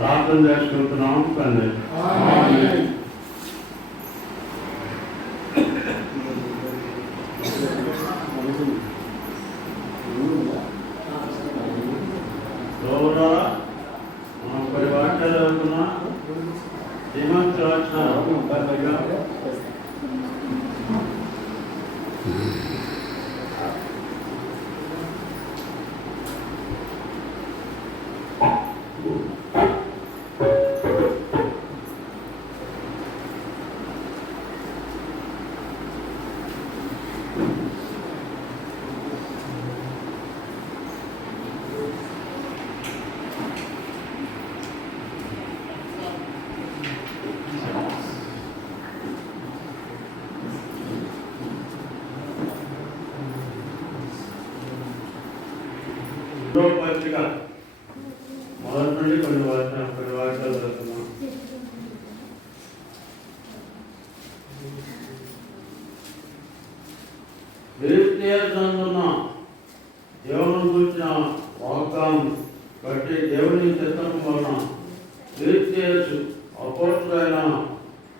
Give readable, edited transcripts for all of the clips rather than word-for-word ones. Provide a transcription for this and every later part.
ప్రార్థన చేసుకుంటున్నాం తండ్రి. మనం కొన్ని వాక్యాలు చదువుకున్నా శ్రీమంతులు వచ్చిన పత్రిక మొదటి నుండి కొన్ని వాక్యాలు చదువుతున్నాం. దేవుని గురించిన వాగ్దానం బట్టి దేవుని చిత్తం వలన క్రీస్తు అపోస్తులైన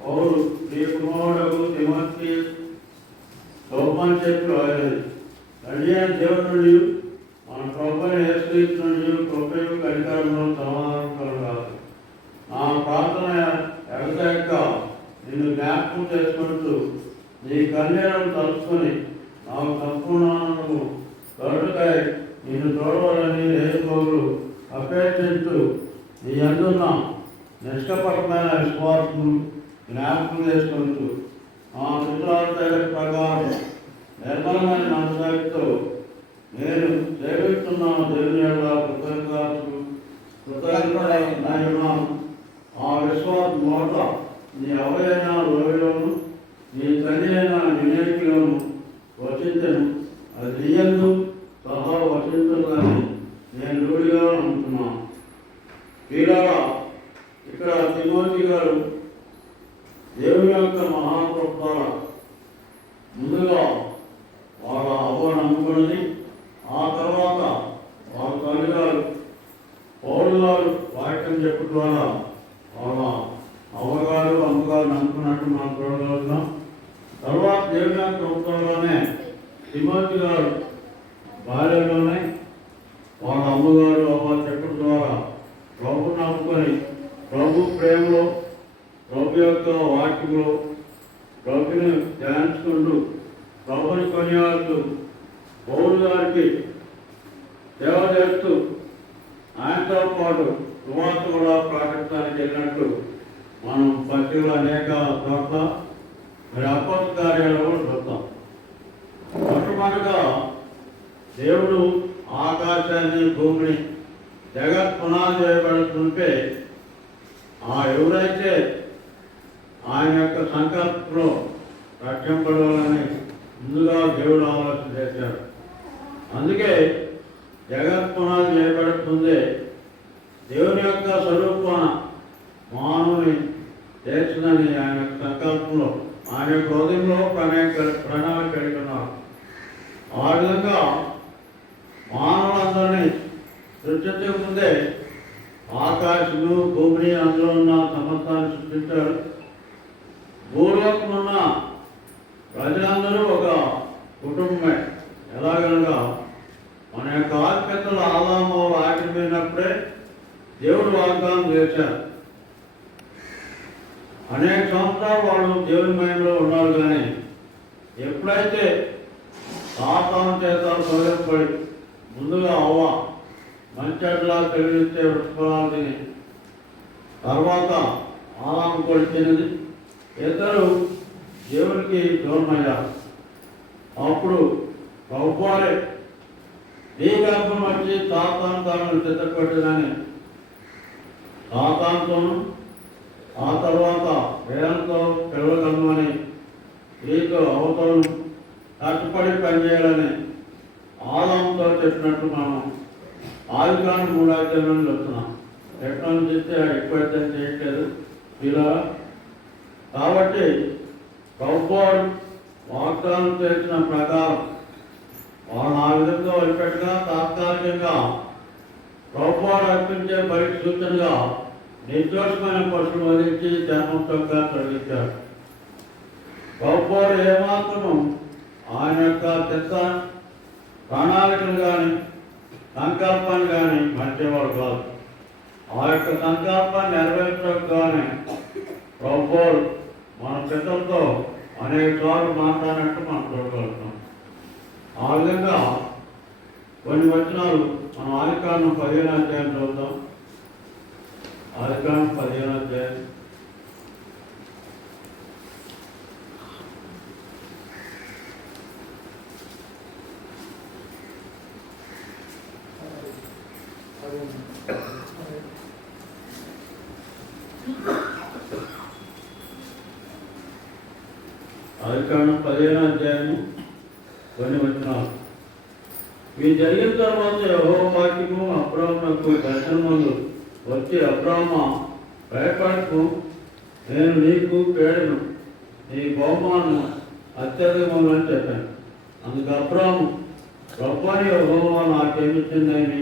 పౌలు ప్రియ కుమారుడు తిమోతి లోపం చెప్పి రాయలేదు. తండ్రి అయిన దేవుని నుండి మన ప్రభువుని యేసుక్రీస్తు నుండి కృపయు కనికరమును సమాధానం కలుగాలి. నా ప్రార్థన ఎగదెక్క నిన్ను జ్ఞాపకం చేసుకుంటూ నీ కన్యలను తలుచుకొని నాకు సంపూర్ణానందము కలుగుతాయి నిన్ను చూడవాలని రేపులు అపేక్షించు నీ అందున్న నిష్కపటమైన విశ్వాసం జ్ఞాపకం చేసుకుంటూ ఆ చిత్రాల ప్రకారం నిర్మలమైన మనసాగితో నేను సేవిస్తున్న దేవుని కృతజ్ఞతను ఆ విశ్వాస మోట నీ అవయైన లోయలోను నీ తల్లి అయిన వినేకిలోను వచించను. అది నీయందు సహా వచించుదని నేను రూఢిగా నమ్ముతున్నాను. వీరాగా ఇక్కడ తిమోతి గారు దేవుని యొక్క మహాకృప ముందుగా వాళ్ళ అవ్వ నమ్ముకున్నది, ఆ తర్వాత వాళ్ళ తల్లిగారు పౌరు గారు వాక్యం చెప్పడం ద్వారా వాళ్ళ అవ్వగారు అమ్మగారు నమ్ముకున్నట్టు మనం చూడగలుగుతున్నాం. తర్వాత దేవుని కృపలోనే తిమోతి గారు బాల్యంలోనే వాళ్ళ అమ్మగారు అవ్వ చెప్పడం ద్వారా ప్రభు నమ్ముకొని ప్రభు ప్రేమలో ప్రభు యొక్క వాక్యంలో ప్రభుని ధ్యానించుకుంటూ ప్రభుని కొనియాడుతూ పౌరు గారికి సేవ చేస్తూ ఆయనతో పాటు సువార్త కూడా ప్రకటించడానికి వెళ్ళినట్టు మనం పత్రికలు అనేక చోట్ల మరి అపోస్తల కార్యాలలో కూడా చూస్తాం. మొట్టమొదటిగా దేవుడు ఆకాశాన్ని భూమిని జగత్ పునాది చేయబడుతుంటే ఎవరైతే ఆయన యొక్క సంకల్పంలో రక్షింపడాలని ముందుగా దేవుడు ఆలోచన చేశాడు. అందుకే జగత్ పునాది చేయబడుతుంది దేవుని యొక్క స్వరూపాన మానవుని చేర్చుదని ఆయన యొక్క సంకల్పంలో ఆయన హృదయంలో ప్రణాళిక కలిగి ఉన్నారు. ఆ విధంగా మానవులందరినీ సృష్టించకముందే ఆకాశము భూమిని అందులో ఉన్న సమస్తాన్ని సృష్టించారు. భూలోకం ఉన్న ప్రజలందరూ ఒక కుటుంబమే. ఎలాగనగా మన యొక్క ఆధిపత్యులు ఆదాము ఆగిపోయినప్పుడే దేవుడు వాగ్దానం చేశారు. అనేక సంవత్సరాలు వాళ్ళు దేవుని మయంలో ఉన్నారు. కానీ ఎప్పుడైతే సాతాను చేత సౌర్యపడి ముందుగా అవ్వ మంచెట్లా తెలివిచ్చే వృక్షఫలాలు తిని తర్వాత ఆదాము కొలిచినది ఇద్దరు దేవునికి దూరమయ్యారు. అప్పుడు ప్రభువారే ఈ గర్భం వచ్చి సాతాను తాను చిత్తకొట్టిందని సాతానుతోను ఆ తర్వాత వేదంతో పిలవగలమని స్త్రీతో అవతలను కష్టపడి పనిచేయాలని ఆదాముతో చెప్పినట్టు మనం ఆదికాండం 3 అధ్యాయం చెప్తున్నాం. ఎట్లా నుంచి ఎక్కువ చేయట్లేదు ఇలా. కాబట్టి ప్రభువారు వాగ్దానం చేసిన ప్రకారం వాళ్ళని ఆ విధంగా వదిలిపెట్టగా తాత్కాలికంగా ప్రభువారు అర్పించే బయట సూచనగా నిర్దోషమైన పశువులు వధించి ధర్మంతోగా తొలగించాడు. గొప్పవారు ఏమాత్రం ఆయన యొక్క చిత్త ప్రణాళికలు కానీ సంకల్పాన్ని కానీ మర్చేవాడు కాదు. ఆ యొక్క సంకల్పాన్ని నెరవేర్చడానికి కానీ ప్రభువారు మన పితలతో అనేక సార్లు మాట్లాడినట్టు మనం చూడగలుగుతాం. ఆ విధంగా కొన్ని వచనాలు మనం ఆదికాండం 15వ అధ్యాయం చూద్దాం. ఆదికాండం 15వ అధ్యాయం. ఆదికాండం 15వ అధ్యాయము కొన్ని వచనాలు. ఇవి జరిగిన తర్వాత యెహోవా వాక్యము అబ్రాహామునకు దర్శనమందు వచ్చి, అబ్రామా, భయపడకు, నేను నీకు పేడను, నీ బహుమానం అత్యధికము అని చెప్పాను. అందుకు అబ్రాము, గొప్పని యెహోవా నాకేమిచ్చిందని,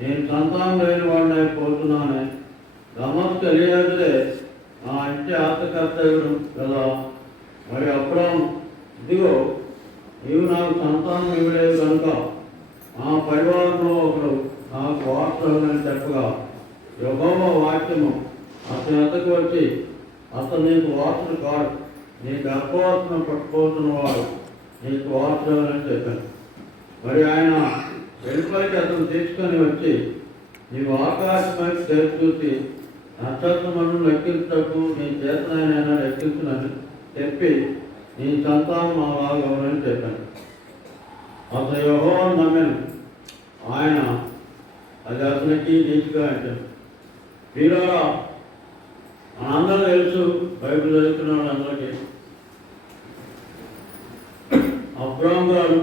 నేను సంతానం లేని వాడిని అయిపోతున్నానే, దమస్కు ఎలియాజరే నా ఇంటి ఆత్మకర్తవ్యుడు కదా. మరి అబ్రాము, ఇదిగో నీవు నాకు సంతానం ఇవ్వలేదు కనుక మా పరివారంలో ఒకడు నాకు వార్తలని చెప్పగా, యెహోవా వాక్యము అతని వద్దకు వచ్చి, అతను నీకు వార్తలు కాడు, నీ గర్భవాసన పట్టుకోతున్నవాడు నీకు వార్తలని చెప్పాను. మరి ఆయన వెలుపలికి అతను తీసుకొని వచ్చి, నీవు ఆకాశమైపు చేసి చూసి నక్షత్రములను లెక్కించటకు నీ చేతనైనా లెక్కించునని చెప్పి, నీ సంతానం అలాగవని చెప్పాను. అతను యెహోవాను నమ్మాను, ఆయన అది అతనికి నీతిగా అంటాడు. వీరారా, మనందరూ తెలుసు, బైబిల్ చదువుతున్న వాళ్ళందరికీ అబ్రాహాము గారు,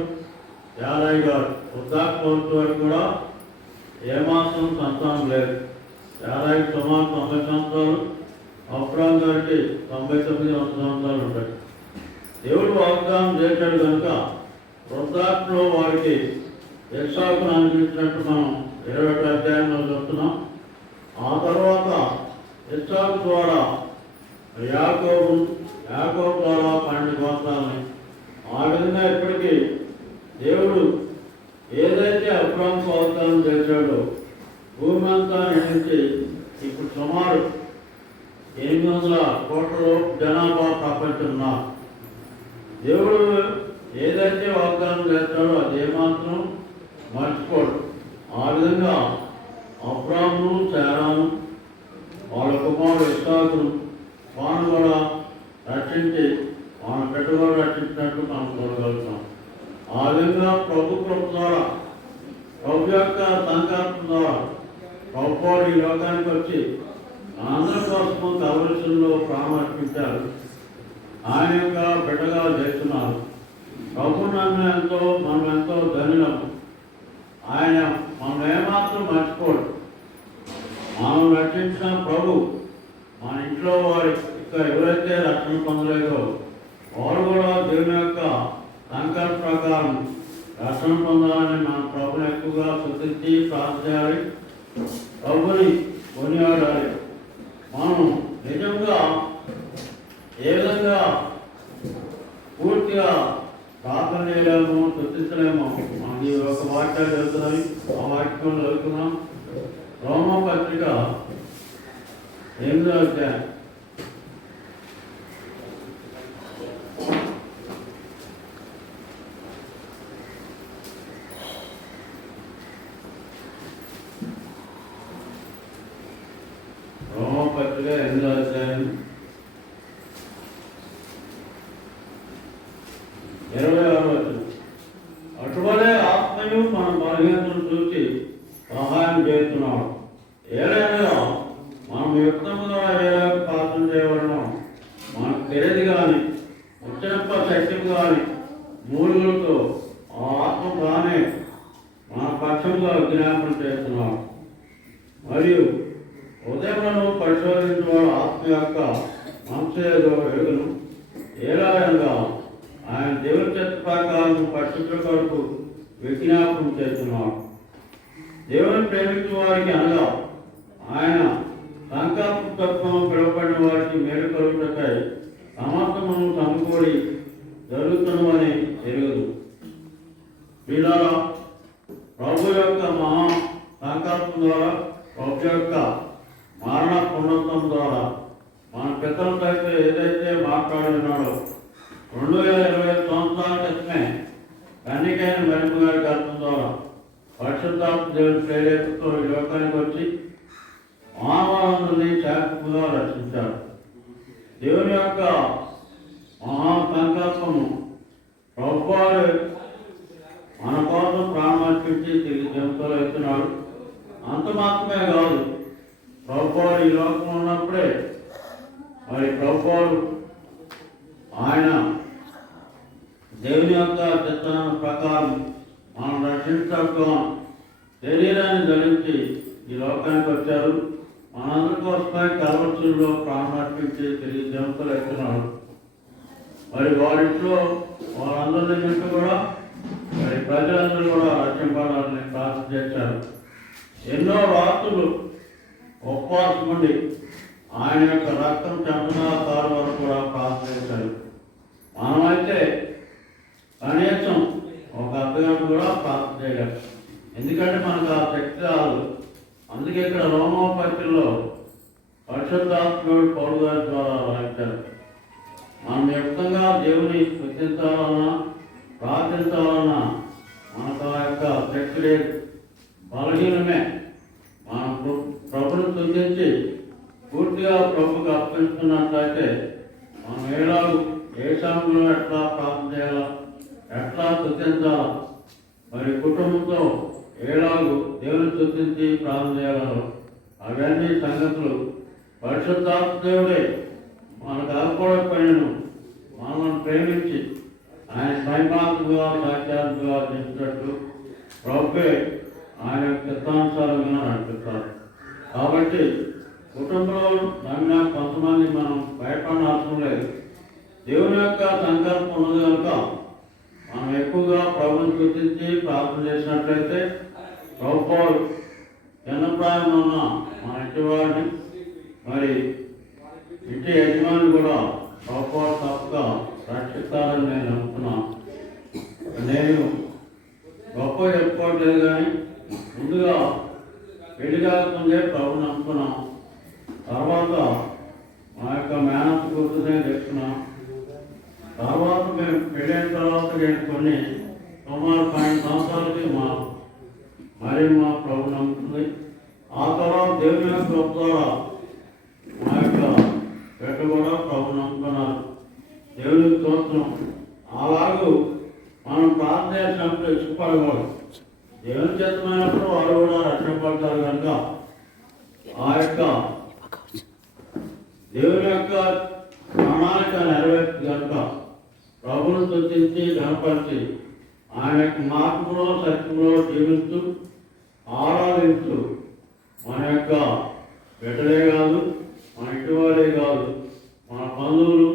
యారాయి గారు వృద్ధాప్యం వరకు కూడా ఏమాత్రం సంతానం లేదు. యారాయికి సుమారు 90 సంవత్సరాలు, అబ్రాహాము గారికి 99 సంవత్సరాలు ఉంటాయి. దేవుడు వాగ్దానం చేశాడు కనుక వృద్ధాప్యంలో వారికి ఇస్సాకును అనిపించినట్టు మనం 21వ అధ్యాయంలో చూస్తున్నాం. ఆ తర్వాత ఇస్సాకు ద్వారా యాకోబు ద్వారా 12 గోత్రాలని, ఆ విధంగా ఇప్పటికీ దేవుడు ఏదైతే అబ్రాహాముకు వాగ్దానం చేశాడో భూమి అంతా నిండించి ఇప్పుడు సుమారు 800 కోట్ల జనాభా ప్రపంచంలో దేవుడు ఏదైతే వాగ్దానం చేస్తాడో అది ఏమాత్రం మర్చిపోడు. ఆ విధంగా అబ్రాహామును, శారాను, వాళ్ళ కుమారుడు ఇస్సాకును వాను కూడా రక్షించి వాళ్ళ బిడ్డ కూడా రక్షించినట్టు మనం చూడగలుగుతాం. ఆ విధంగా ప్రభు కృప ద్వారా, ప్రభు యొక్క సంకల్పం ద్వారా ప్రభు ఈ లోకానికి వచ్చి అందరి కోసము కలవరిశిలో ప్రాణం అర్పించారు. ఆయన యొక్క బిడ్డగా చేస్తున్నారు. ప్రభు మనం ఎంతో ధన్యులము. ఆయన మనం ఏమాత్రం మర్చిపోడు. మనం రక్షించిన ప్రభు మన ఇంట్లో వారి ఎవరైతే రక్షణ పొందలేదో వారు కూడా దేవుని యొక్క సంకల్ప ప్రకారం రక్షణ పొందాలని మన ప్రభుని ఎక్కువగా స్తుతించి ప్రార్థించాలి, ప్రభుని కొనియాడాలి. మనం నిజంగా ఏ విధంగా పూర్తిగా ప్రార్థన చేయలేము, స్తుతించలేము. మనకి ఒక వాక్యాలు చదువుతున్నాయి, ఆ వాక్యం చదువుతున్నాం. రోమపత్రిక 8వ అధ్యాయం. రోమపత్రిక 8వ అధ్యాయం 26వ వచనం. అటువలే ఆత్మయు మన బలహీనతను చూసి సహాయం చేస్తున్నాడు. ఏదైనా మనం యుక్తముగా ఎలా పాత్రం చేయబడడం మనకు తెలియదు కానీ ఉచ్చరింప శక్తికి కానీ మూలుగులతో ఆ ఆత్మ తానే మన పక్షంగా జ్ఞాపకం చేస్తున్నాడు. మరియు ఉదయములను పరిశోధించిన ఆత్మ యొక్క మనసు ఏదో ఎరుగును. ఏలాయంగా ఆయన దేవుని చెత్త ప్రకారం పరిశుద్ధ కొరకు విజ్ఞాపనం చేస్తున్నాడు. దేవుని ప్రేమించిన వారికి అనగా ఆయన సంకల్పతత్వం పిలువబడిన వారికి మేలు కలుగుటకై సమస్తమును సమకూడి జరుగుతున్నవని ఎరుగుదు. వీళ్ళారా ప్రభు యొక్క మహా సంకల్పం ద్వారా, ప్రభు యొక్క మరణ పునరుద్ధం ద్వారా మన పితరులతో అయితే ఏదైతే మాట్లాడి ఉన్నాడో 2020 సంవత్సరాల క్రితమే కన్నికైన మరింపు గారి గర్భం ద్వారా పరిశుద్ధాత్మ దేవుని ప్రేరేపణతో ఈ లోకానికి వచ్చి మానవాళందరినీ శాశ్వతంగా రక్షించారు. దేవుని యొక్క మహా సంకల్పము ప్రభువారు మన కోసం ప్రాణమర్పించి తిరిగి జంతువులు ఎత్తున్నాడు. అంత మాత్రమే కాదు, ప్రభువారు ఈ లోకంలో ఉన్నప్పుడే మరి ప్రభువారు ఆయన దేవుని యొక్క చిత్తాన్ని ప్రకారం మనం రక్షించడం శరీరాన్ని ధరించి ఈ లోకానికి వచ్చారు. మనందరి కోసమై కలవచ్చుల్లో ప్రాణమర్పించి తిరిగి జంతువులు ఎత్తున్నాడు. మరి వారింట్లో వాళ్ళందరి నుంచి కూడా మరి ప్రజలందరూ కూడా రక్షింపడాలని ప్రార్థన చేశారు. ఎన్నో రాత్రులు ఉపవాసం ఉండి ఆయన యొక్క రక్తం చెంపనా కారు వరకు కూడా ప్రార్థన చేశారు. మనమైతే కనీసం ఒక అర్ధగంట కూడా ప్రార్థన చేయలేము, ఎందుకంటే మనకు ఆ శక్తి రాదు. అందుకే ఇక్కడ రోమపత్రికలో పరిశుద్ధాత్ముడు పౌలు గారి ద్వారా రాయించారు. మనం యుక్తంగా దేవుని స్తుతించాలన్నా ప్రార్థించాలన్నా మనకు ఆ యొక్క శక్తి లేదు, బలహీనమే. మనం ప్రభుని స్తుతించి పూర్తిగా ప్రభుకు అర్పించుకున్నట్లయితే మనం ఏ సమయంలో ఎట్లా ప్రార్థన చేయాలా, ఎట్లా స్తుతించాలా, మరి కుటుంబంతో ఏలాగు దేవుని స్తుతించి ప్రార్థన చేయాలో అవన్నీ సంగతులు పరిశుద్ధాత్మ దేవుడే మనకు అనుకోవకపోయినను మనల్ని ప్రేమించి ఆయన స్వయంగా సాక్షాత్తుగా చేసినట్టు ప్రభువే ఆయన చిత్తానుసారంగా నడిపిస్తారు. కాబట్టి కుటుంబంలో నమ్మిన కొంతమంది మనం భయపడిన అవసరం లేదు. దేవుని యొక్క సంకల్పం ఉన్నది కనుక మనం ఎక్కువగా ప్రభుని గుర్తించి ప్రార్థన చేసినట్లయితే ప్రభువు చిన్న ప్రాయంలో ఉన్న మన ఇంటి వారిని మరి ఇంటి యజమాని కూడా ప్రభువు తప్పగా రక్షిస్తారని నేను నమ్ముతున్నాను. నేను గొప్ప చెప్పుకోవట్లేదు, కానీ ముందుగా పెళ్లి కాకముందే ప్రభుని నమ్ముకున్నాం. తర్వాత మా యొక్క మేనత్ గుర్తునే చెప్తున్నాం. తర్వాత మేము పెళ్ళైన తర్వాత నేను కొన్ని సుమారు 12 సంవత్సరాలకి మా ప్రభు నమ్ముతుంది. ఆ తర్వాత దేవుని యొక్క కృప ద్వారా మా యొక్క బిడ్డ కూడా ప్రభు నమ్ముకున్నారు. దేవుని స్తోత్రం. అలాగూ మనం ప్రార్థన చేసినప్పుడు ఇష్టపడకూడదు. దేవుని చేతమైనప్పుడు వారు కూడా రక్షపడతారు కనుక ఆ యొక్క దేవుని యొక్క ప్రణాళిక నెరవేర్చు కనుక ప్రభుని స్తుతించి గణపరిచి ఆయన యొక్క మార్గంలో సత్యంలో జీవిస్తూ ఆరాధిస్తూ మన యొక్క బిడ్డలే కాదు, మన ఇంటి వారే కాదు, మన బంధువులు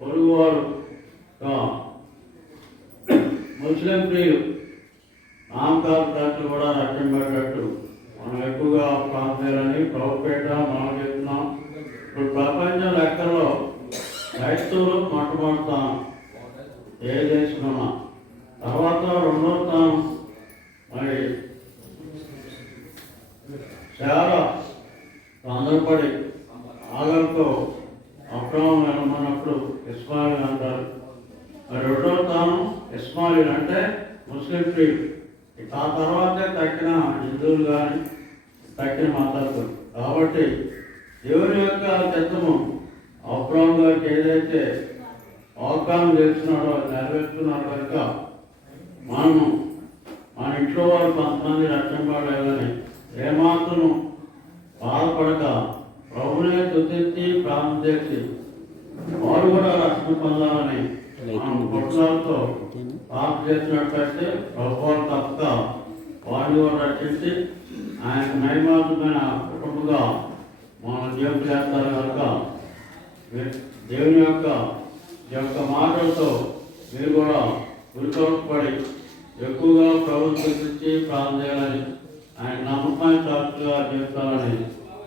పొరుగువారు ముస్లిం ప్రియులు నామకాలు కూడా రక్షింపేటట్టు మనం ఎక్కువగా ప్రార్థనలని ప్రభుపేట మనం చెప్తున్నాం. ఇప్పుడు ప్రపంచ లెక్కల్లో క్రైస్తవులు మొట్టమొదటి స్థానం ఏ దేశంలో, తర్వాత రెండో స్థానం మరి చాలా తొందరపడి ఆగంతో అబ్రహాం వెళ్ళమన్నప్పుడు ఇస్మాయిల్ అంటారు. మరి రెండో స్థానం ఇస్మాయిల్ అంటే ముస్లిం ప్రియులు. ఆ తర్వాతే తక్కిన హిందువులు కానీ తక్కిన మతాలు. కాబట్టి దేవుని యొక్క చిత్తము అబ్రహాం గారికి ఏదైతే వాగ్దానం చేస్తున్నాడో నెరవేర్చున్నాడు కనుక మనము మన ఇంట్లో వారు కొంతమంది రక్షింపబడాలని ఏమాత్రం బాధపడక ప్రభునే స్తుతించి ప్రార్థన చేసి వారు కూడా రక్షణ పొందాలని మనం కుటుంబాలతో ప్రార్థన చేసినట్లయితే ప్రభువు తప్పక వారిని కూడా రక్షించి ఆయనకు నైమాత్రమైన కుటుంబంగా మనం జీవం చేస్తారు కనుక దేవుని యొక్క మాటలతో మీరు కూడా గురితోడ్పడి ఎక్కువగా ప్రభుత్వం గురించి ప్రార్థన చేయాలని ఆయన నమ్మకాన్ని సాక్షిగా జీవితాలని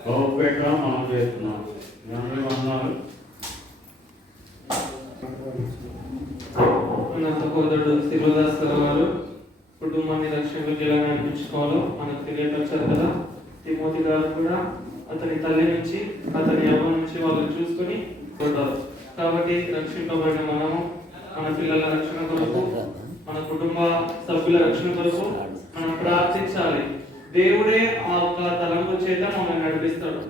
గౌపేట మనం చేస్తున్నాం. అందరూ అన్నారు. మన సహోదరుడు శిరోదాస్ గారు కుటుంబాన్ని రక్షణలోకి ఎలా నడిపించుకోవాలో మనకు తెలియపరిచారు కదా. తిమోతి గారు కూడా అతని తల్లి నుంచి అతని యవ్వనం నుంచి వాళ్ళు చూసుకుని పోతారు. కాబట్టి రక్షింపబడిన మనము మన పిల్లల రక్షణ కొరకు, మన కుటుంబ సభ్యుల రక్షణ కొరకు మనం ప్రార్థించాలి. దేవుడే ఆ యొక్క తలంపు చేత మనల్ని నడిపిస్తాడు.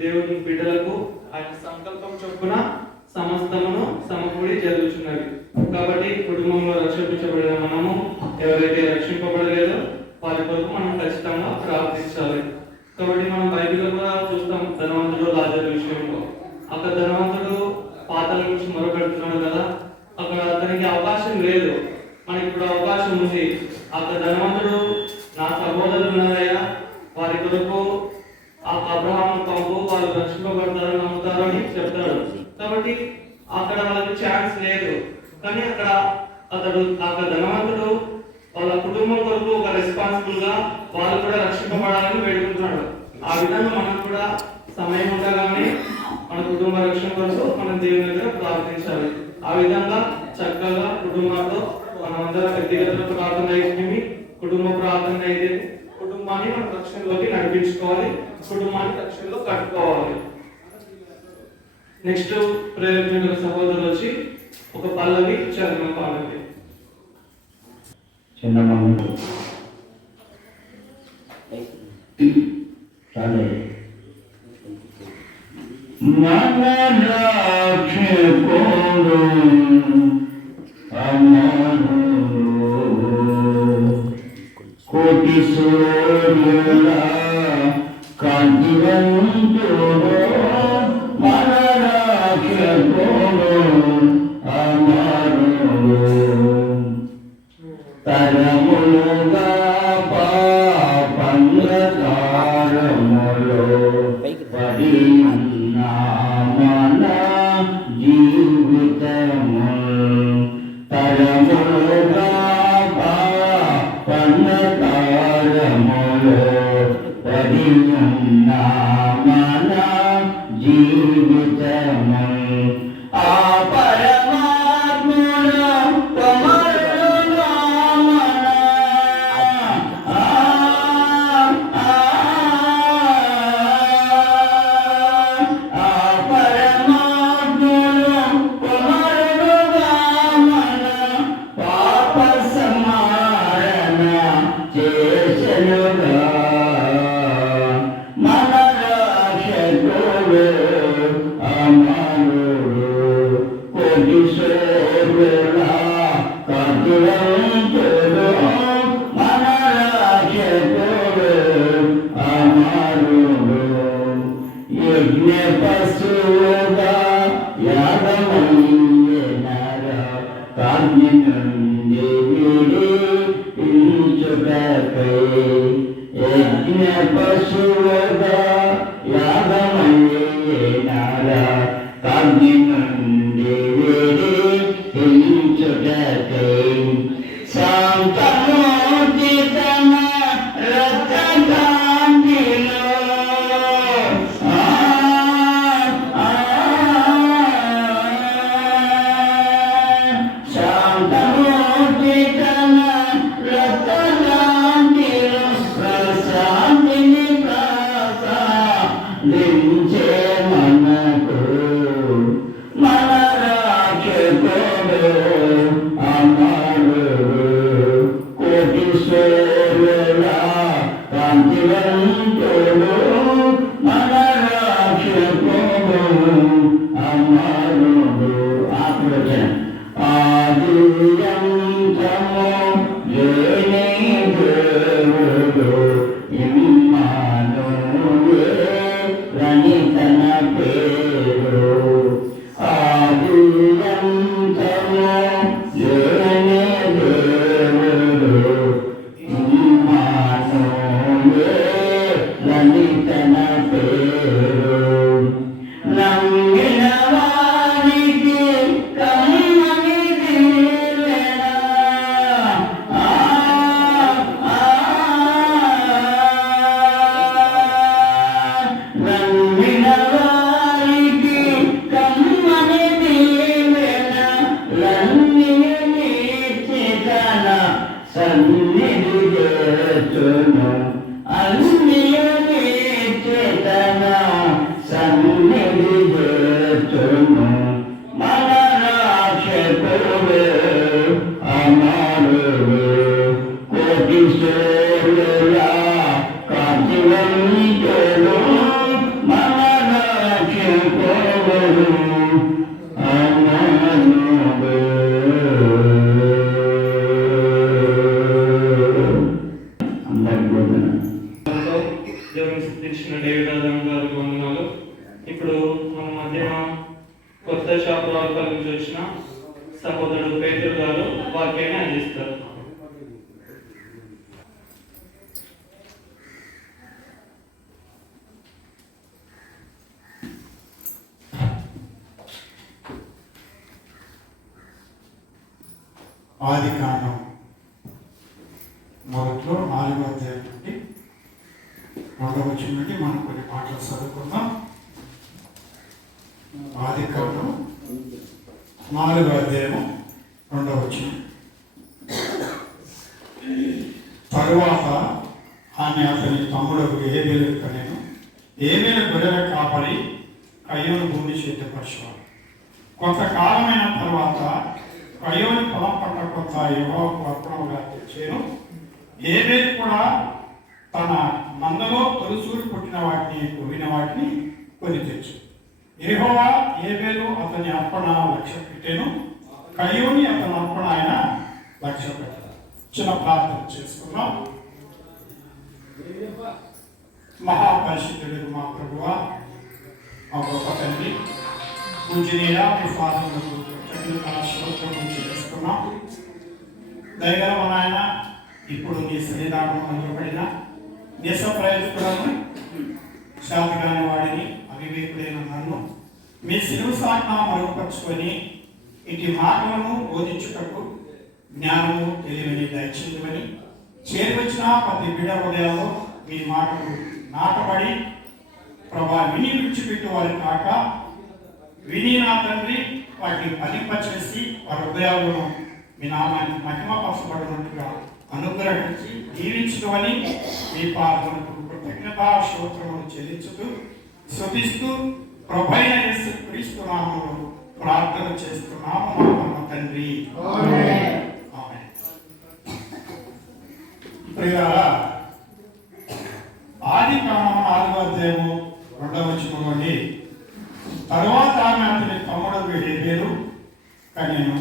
దేవుని బిడ్డలకు ఆయన సంకల్పం చొప్పున సమస్తమును సమకూడి జరుగుతున్నది. కాబట్టి కుటుంబంలో రక్షించబడిన మనము ఎవరైతే రక్షింపబడలేదో వారి కొరకు మనం ఖచ్చితంగా ప్రార్థించాలి. కాబట్టి మనం బైబిల్లో కూడా చూస్తాం ధనవంతుడు లాజరు విషయంలో. అక్కడ ధనవంతుడు పాతాళం నుంచి మొరపెడుతున్నాడు కదా, అక్కడ అతనికి అవకాశం లేదు, మనకి ఇప్పుడు అవకాశం ఉంది. అక్కడ ధనవంతుడు నా సహోదరులు ఉన్నారయ్యా, వారి కొరకు ఆ అబ్రహాము పంపు, వాళ్ళు రక్షింపబడతారు నమ్ముతారు అని చెప్తాడు. కాబట్టి అక్కడ వాళ్ళకి ఛాన్స్ లేదు. కానీ అక్కడ ధనవంతుడు వాళ్ళ కుటుంబం కొరకు ఒక రెస్పాన్సిబుల్ గా వాళ్ళు కూడా రక్షింపబడాలని వేడుకుంటున్నాడు. ఆ విధంగా మనం కూడా సమయం ఉండగానే మన కుటుంబ రక్షణ కొరకు మనం దేవుని దగ్గర ప్రార్థించాలి. ఆ విధంగా చక్కగా కుటుంబంతో మనమందరం వ్యక్తిగత ప్రార్థన అయితే కుటుంబ ప్రార్థన అయితే కుటుంబాన్ని మనం రక్షణలోకి నడిపించుకోవాలి, కుటుంబాన్ని రక్షణలో కట్టుకోవాలి. నెక్స్ట్ ప్రేరేపణ సహోదరులు వచ్చి ఒక పల్లవి చరణం పాడండి. చిన్న మమ్మీ మన రక్షకుడు అమరుడు, కోటి సూర్యుల కాంతివంతుడు, మన రక్షకుడు అమరుడు. తరములుగా పాపంగకారములో పడి ఉన్న మన జీవితము, తరములుగా పాపంగకారములో పడి ఉన్న మన జీవితము. ఆ దేవుని సిద్ధించిన డేవిడ్ ఆదాం గారికి వందనాలు. ఇప్పుడు మన మధ్య కొత్త షాపురాల నుంచి వచ్చిన సహోదరుడు పేతురు గారు వాక్యాన్ని అందిస్తారు. ఆదికాండం మొదట్లో 4వ అధ్యాయం నుండి 2వ వచనం నుండి మనం కొన్ని మాటలు చదువుకుందాం. ఆదికాండం 4వ అధ్యాయం 2వ వచనం. తరువాత ఆమె అతని తమ్ముడు ఏబేలు కనెను. ఏబేలు గొర్రెల కాపరి కయ్యోను భూమి సిద్ధపరచేవాడు. కొంతకాలమైన తర్వాత కయ్యోను పొలం పట్ల కొంత యెహోవాకు అర్పణగా తెచ్చాను. ఏబేలు కూడా తన మందలో తొలిసూరు పుట్టిన వాటిని కొవ్విన వాటిని కొని తెచ్చు. యెహోవా ఏబేలు అతని అర్పణ లక్ష్య పెట్టాను, కయ్యోని అతని అర్పణ ఆయన లక్ష్య పెట్టారు. చిన్న ప్రార్థన చేసుకున్నాం. మహాపరిశుద్ధుడు మా ప్రభువా, మా గొప్ప తండ్రి, పూజనీయ మీ ఫాదర్లకు చేసుకున్నాం. దయగల మా నాయన, ఇప్పుడు నీ సన్నిధానం అందుబడిన దేశ ప్రయోజకులను శాతగాని వాడిని అవివేకుడైన నన్ను మీ సిలువ సాధన మరుగుపరుచుకొని ఇటు మాటలను బోధించుటకు జ్ఞానము తెలియని దయచేయమని చేరువచ్చిన ప్రతి బిడ్డ హృదయాల్లో మీ మాటలు నాటబడి ప్రభా విని విడిచిపెట్టు వారి కాక విని నా తండ్రి వాటిని ఫలింపచేసి వారి హృదయాలను మీ నామాన్ని మహిమపరచబడినట్టుగా అనుగ్రహించి దీవించుకోవని మీ పాదములకు కృతజ్ఞతా స్తోత్రములు చెల్లించుతూ స్తుతిస్తూ ప్రభువైన యేసు క్రీస్తు నామములో ప్రార్థన చేస్తున్నాము మా తండ్రి. ఆమేన్. ప్రియులారా, ఆదికాండం 4వ అధ్యాయము 2వ వచనంలోని తరువాత ఆమె అతని తమ్ముడు ఏబేలు కనెను.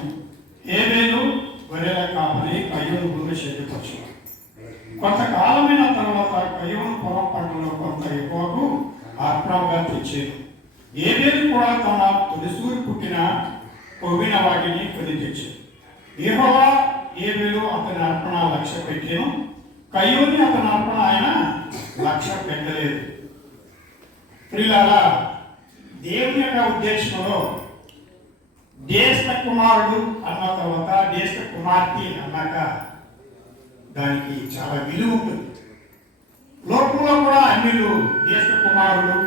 ఏబేలు గొర్రెల కాపరి కయ్యోను భూమి సిద్ధపరచేవాడు. కొంతకాలమైన తర్వాత కయ్యోను పొలం పంటలో కొంత యెహోవాకు అర్పణగా తెచ్చాను. ఏబేలు కూడా తన తొలిసూరు పుట్టిన కొవ్విన వాటిని కొని తెచ్చాడు. యెహోవా ఏబేలు అతని అర్పణ లక్ష్య పెట్టాను, కయ్యోని అతని అర్పణ ఆయన లక్ష్య పెట్టలేదు. ప్రియులారా, దేవుని యొక్క ఉద్దేశంలో జ్యేష్ఠ కుమారుడు అన్న తర్వాత జ్యేష్ఠ కుమార్తె అన్నాక దానికి చాలా విలువ ఉంటుంది. లోకంలో కూడా అన్యులు జ్యేష్ఠ కుమారుడు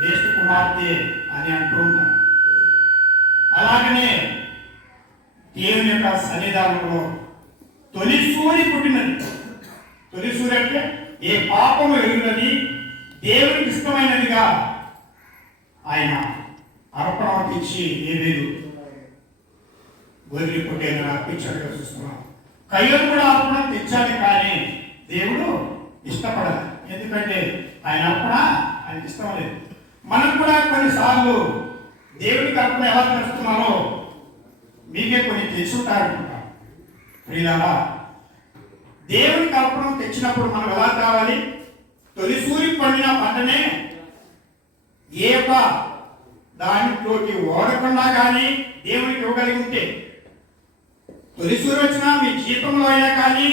జ్యేష్ఠ కుమార్తె అని అంటూ ఉంటారు. అలాగనే దేవుని యొక్క సన్నిధానంలో తొలిసూరి పుట్టినది. తొలిసూరి అంటే ఏ పాపము ఎరుగునది దేవునికి ఇష్టమైనదిగా ఆయన అర్పణ తెచ్చి ఏబేలు గొర్రెలు పుట్టేదని అర్పించాడుగా చూస్తున్నాం. కయ్యోను కూడా అర్పణ తెచ్చాడు, కానీ దేవుడు ఇష్టపడదు. ఎందుకంటే ఆయన అర్పణ ఆయనకి ఇష్టం లేదు. మనం కూడా కొన్నిసార్లు దేవుడికి అర్పణ ఎలా చేస్తున్నారో మీకే కొన్ని తెచ్చుంటారనుకుంటారు. ప్రియులారా, దేవునికి అర్పణ తెచ్చినప్పుడు మనం ఎలా కావాలి? తొలిసూరి పండిన పంటనే ఏ యొక్క దానిలోకి ఓడకుండా కానీ దేవునికి ఇవ్వగలిగి ఉంటే, తొలిసూరి వచ్చినా మీ జీతంలో అయినా కానీ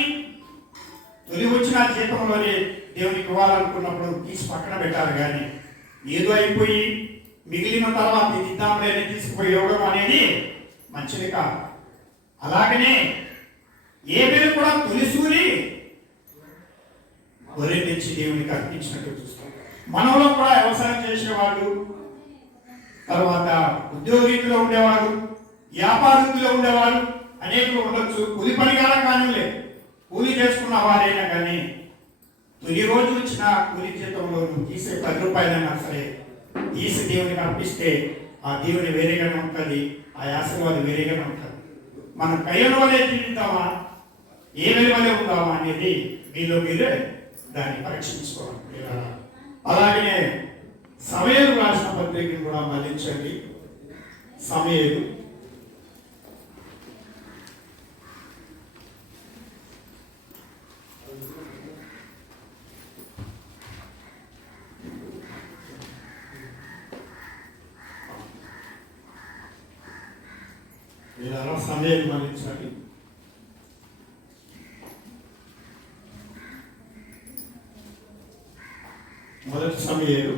తొలి వచ్చిన జీతంలోనే దేవునికి ఇవ్వాలనుకున్నప్పుడు తీసి పక్కన పెట్టాలి. కానీ ఏదో అయిపోయి మిగిలిన తర్వాత ఇద్దాంలే తీసుకుపోయి ఇవ్వడం అనేది మంచిది కాదు. అలాగనే ఏబేలు కూడా తొలిసూరి గొర్రె తెచ్చి దేవునికి అర్పించినట్టు చూస్తాం. మనలో కూడా వ్యవసాయం చేసేవాళ్ళు, తర్వాత ఉద్యోగరీతిలో ఉండేవాడు, వ్యాపారస్తులో ఉండేవాడు అనేకులు ఉండొచ్చు. కూలి పనిగాల కానీ లేదు, కూలి చేసుకున్న వారైనా కానీ తొలి రోజు వచ్చిన కూలి జీతంలో నువ్వు తీసే 10 రూపాయలైనా సరే తీసి దేవునికి అర్పిస్తే ఆ దేవుని వేరేగానే ఉంటుంది, ఆ ఆశీర్వాదం వేరేగానే ఉంటుంది. మనం కయ్యోను వలె జీవిద్దామా, ఏబేలు వలె ఉందామా అనేది మీలో మీరే దాన్ని పరీక్షించుకోవాలి. అలాగే సమూయేలు రాసిన పత్రికను కూడా మళ్ళించండి. సమూయేలు ఇలా సమూయేలు మళ్ళించండి. మొదటి సమూయేలు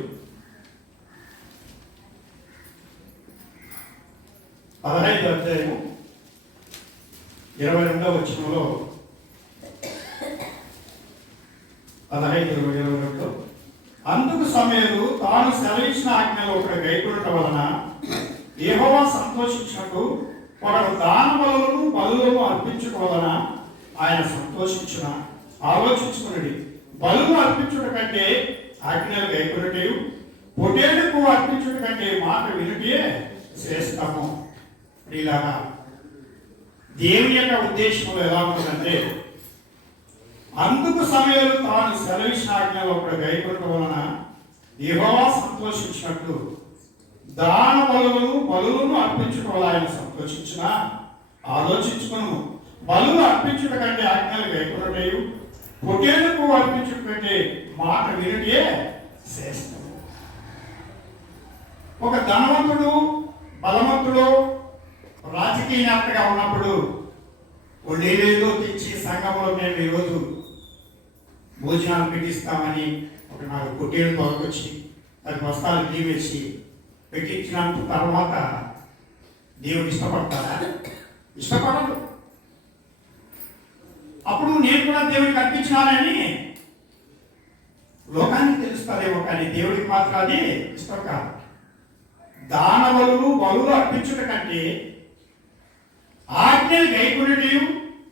15వ అధ్యాయము 22వ వచనంలో 15:22 అందుకు సమూయేలు తాను సెలవిచ్చిన ఆజ్ఞలో ఒకటి గైకొనటం వలన యెహోవా సంతోషించినట్టు ఒకడు దాన బలులను అర్పించడం వలన ఆయన సంతోషించిన ఆలోచించుకున్నది. బలులు అర్పించుట కంటే ఆజ్ఞలు గైకొనుటయు పొటేలుకు అర్పించుట కంటే మాట వినుటే శ్రేష్టము. ఇలాగా దేవుని యొక్క ఉద్దేశంలో ఎలా ఉంటుందంటే, అందుకు సమూయేలు తాను సెలవిచ్చిన ఆజ్ఞలో ఒకడు గైకొనటం వలన యెహోవా సంతోషించినట్టు దాన బలులను అర్పించుట వల్ల ఆయన సంతోషించిన ఆలోచించుకును. బలులు అర్పించుట కంటే ఆజ్ఞలు గైకొనుటయు పొటేలుకు అర్పించుట కంటే మాట వినుటే శ్రేష్టము. ఒక ధనవంతుడు బలవంతుడు రాజకీయ నేతగా ఉన్నప్పుడు వాళ్ళు ఏదేదో తెచ్చి సంఘంలో మేము ఈరోజు భోజనాలు పెట్టిస్తామని ఒక 4 పొట్టేలు తోలుకొచ్చి 10 బస్తాలు దీవేసి పెట్టించిన తర్వాత దేవుడు ఇష్టపడతారా? ఇష్టపడదు. అప్పుడు నేను కూడా దేవుడికి అర్పించినానని లోకానికి తెలుస్తుందేమో, కానీ దేవుడికి మాత్రం అది ఇష్టం కాదు. దాన బలులు అర్పించుట కంటే ఆజ్ఞలు గైకొనుటయు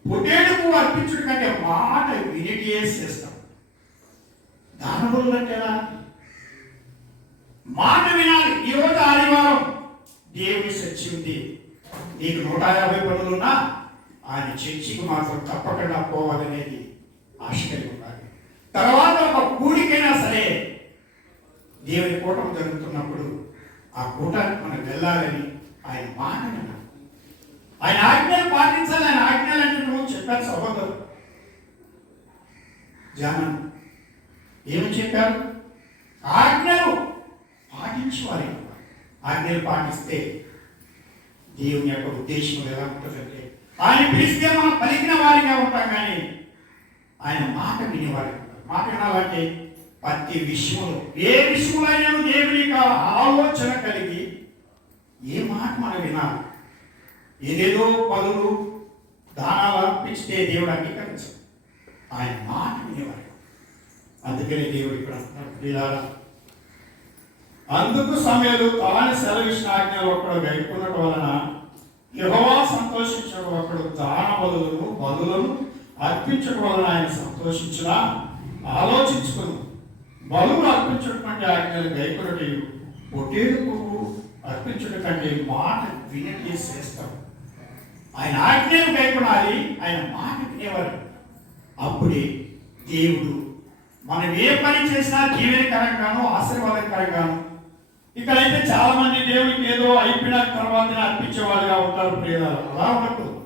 పొటేలుకు అర్పించుట కంటే మాట వినిటే శ్రేష్టం. దాన బలులు అంటే ఎలా? మాట వినాలి. ఈరోజు ఆదివారం దేవుని చర్చి ఉంది, నీకు 150 పనులున్నా ఆయన చర్చికి మాత్రం తప్పకుండా పోవాలనేది ఆశ కలిగి ఉండాలి. తర్వాత ఒక కూడికైనా సరే దేవుని కూటమి జరుగుతున్నప్పుడు ఆ కూటానికి మనం వెళ్ళాలని ఆయన మాట వినాలి. ఆయన ఆజ్ఞలు పాటించాలి. ఆయన ఆజ్ఞలు అంటే నువ్వు చెప్పారు సహోదరు జానం ఏమని చెప్పారు? ఆజ్ఞలు పాటించేవారి. ఆజ్ఞలు పాటిస్తే దేవుని యొక్క ఉద్దేశం ఎలా ఉంటుందంటే, ఆయన పిలిస్తే మనం పలికిన వారిగా ఉంటాం, కానీ ఆయన మాట వినేవారి. మాట వినాలంటే ప్రతి విషయంలో ఏ విషయంలో దేవుని ఆలోచన కలిగి ఏ మాట మనం వినాలి. ఏదేదో పనులు దానాలు అర్పిస్తే దేవుడు అంగీకరించాడు. ఆయన మాట వినేవారు. అందుకని దేవుడు ఇక్కడ అంటున్నాడు, అందుకు సమూయేలు తాను సెలవిచ్చిన ఆజ్ఞలు ఒకడు గైకొనటం వలన యెహోవా సంతోషించడం ఒకడు దాన బలులను అర్పించడం వలన ఆయన సంతోషించిన ఆలోచించుకును. బలులు అర్పించడం కంటే ఆజ్ఞలు గైకొనటయు పొటేలుకు అర్పించడం కంటే మాట వినటే శ్రేష్టం. ఆయన ఆజ్ఞలు గైకొనాలి, ఆయన మాట వినేవారు. అప్పుడే దేవుడు మనం ఏ పని చేసినా దీవెనకరంగాను ఆశీర్వాదకరంగాను. ఇక్కడైతే చాలా మంది దేవుడికి ఏదో అయిపోయిన తర్వాత అర్పించేవాళ్ళుగా ఉంటారు. ప్రియులారా, అలా ఉండకూడదు.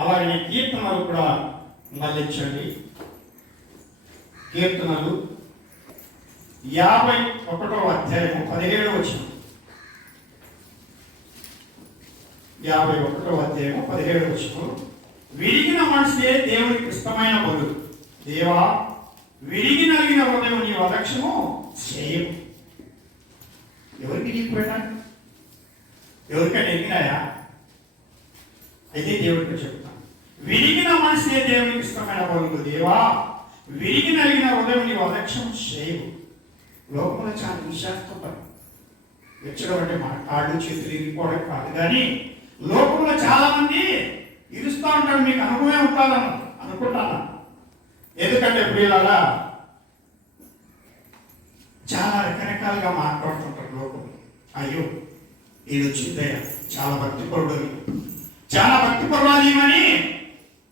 అలాగే కీర్తనలు కూడా మళ్ళించండి. కీర్తనలు 51వ అధ్యాయము 17వ వచనం. 51వ అధ్యాయము 17వ వచనం. విరిగిన మనసే దేవునికి ఇష్టమైన బలు. దేవా, విరిగి నలిగిన హృదయం నీ వదక్షము చేయము. ఎవరికి విరిగిపోయినాడు? ఎవరికైనా ఎగినాయా? అయితే దేవుడికి చెప్తాను, విరిగిన మనసే దేవునికి ఇష్టమైన బలు. దేవా, విరిగి నలిగిన హృదయం నీ వదక్షము చేయము. లోకంలో చాలా విశాఖతో పని వెచ్చడం అంటే మన కాళ్ళు చేతులు ఇరిగిపోవడం కాదు, కానీ లోకంలో చాలా మంది ఇరుస్తూ ఉంటాడు. మీకు అనుభవమే ఉంటారని అనుకుంటాను. ఎందుకంటే ప్రియులారా, చాలా రకరకాలుగా మాట్లాడుతుంటారు లోకం. అయ్యో ఇది వచ్చిందయ్యా, చాలా భక్తిపరుడు, చాలా భక్తిపరురాలి అని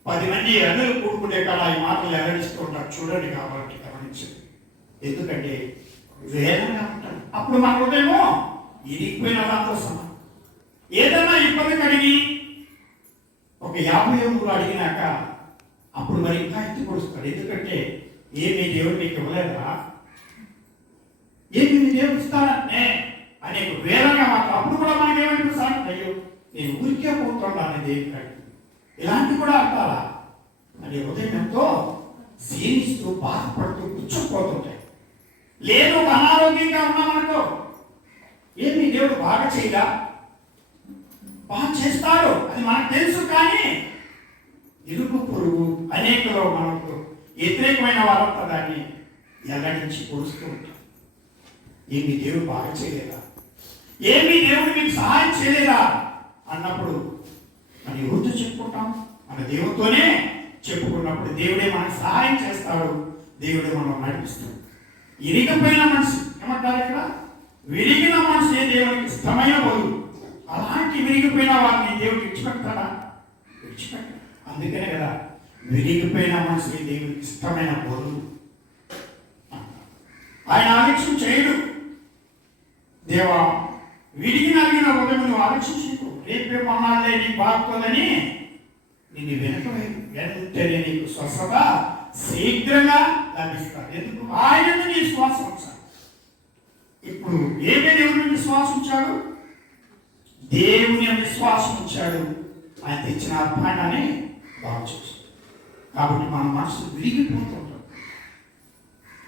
10 మంది అన్నులు కూడుకునే కాడ ఈ మాటలు వెల్లడిస్తూ ఉంటారు. చూడండి, కాబట్టి గమనించండి. ఎందుకంటే వేదనగా ఉంటారు. అప్పుడు మన హృదయము ఇరిగిపోయిన దాంతో సమానం. ఏదైనా ఇబ్బంది కలిగి ఒక 50 అడిగినాక అప్పుడు మరి ఇంకా ఎత్తి పొడుస్తాడు. ఎందుకంటే ఏమి దేవుడు నీకు ఇవ్వలేదా, ఏమి దేవుడు ఇస్తానంటే అనేక వేరంగా మాట్లాడు. అప్పుడు కూడా మనకి ఏమనిపిస్తాను, అయ్యో నేను ఊరికే పోతున్నాను దేవుడు, ఇలాంటి కూడా అంటారా అని హృదయం ఎంతో క్షీణిస్తూ బాధపడుతూ కూర్చోపోతుంటాయి. లేదు ఒక అనారోగ్యంగా ఉన్నామనుకో, ఏమి దేవుడు బాగా చేయగా, బాగా చేస్తాడు అది మనకు తెలుసు. కానీ ఇరుగు పొరుగు అనేకలో మనకు వ్యతిరేకమైన వారంతా దాన్ని ఎల్లడించి పొడుస్తూ ఉంటాం. ఏమి దేవుడు బాగా చేయలేదా, ఏమి దేవుడు మీకు సహాయం చేయలేదా అన్నప్పుడు మనం ఎవరితో చెప్పుకుంటాం? మన దేవుడితోనే చెప్పుకున్నప్పుడు దేవుడే మనకు సహాయం చేస్తాడు, దేవుడే మనం నడిపిస్తాడు. ఇరిగిపోయిన మనసు ఏమంటారు ఇక్కడ? విరిగిన మనసు దేవునికి ఇష్టమైన బదులు. అలాంటి విరిగిపోయిన వారిని దేవుడు విడిచిపెడతాడా? విడిచిపెట్టాడు. అందుకనే కదా విరిగిపోయిన మనసు దేవునికి ఇష్టమైన బదులు. ఆయన ఆలక్ష్యం చేయడు. దేవా విరిగి నలిగిన హృదయం నువ్వు ఆలోచించు, రేపే మన్నాళ్ళే నీకు బాగుతుందని నిన్ను వెంటనే నీకు స్వస్థత శీఘ్రంగా లభిస్తాడు. ఎందుకు? ఆయన నీ శ్వాసం ఉంచాడు. ఇప్పుడు ఏమే దేవుని విశ్వాసం ఉంచాడు? దేవుని విశ్వాసం ఉంచాడు. ఆయన తెచ్చిన అర్థాన్ని బాగు చేశాడు. కాబట్టి మన మనసు విరిగిపోతుంటాం.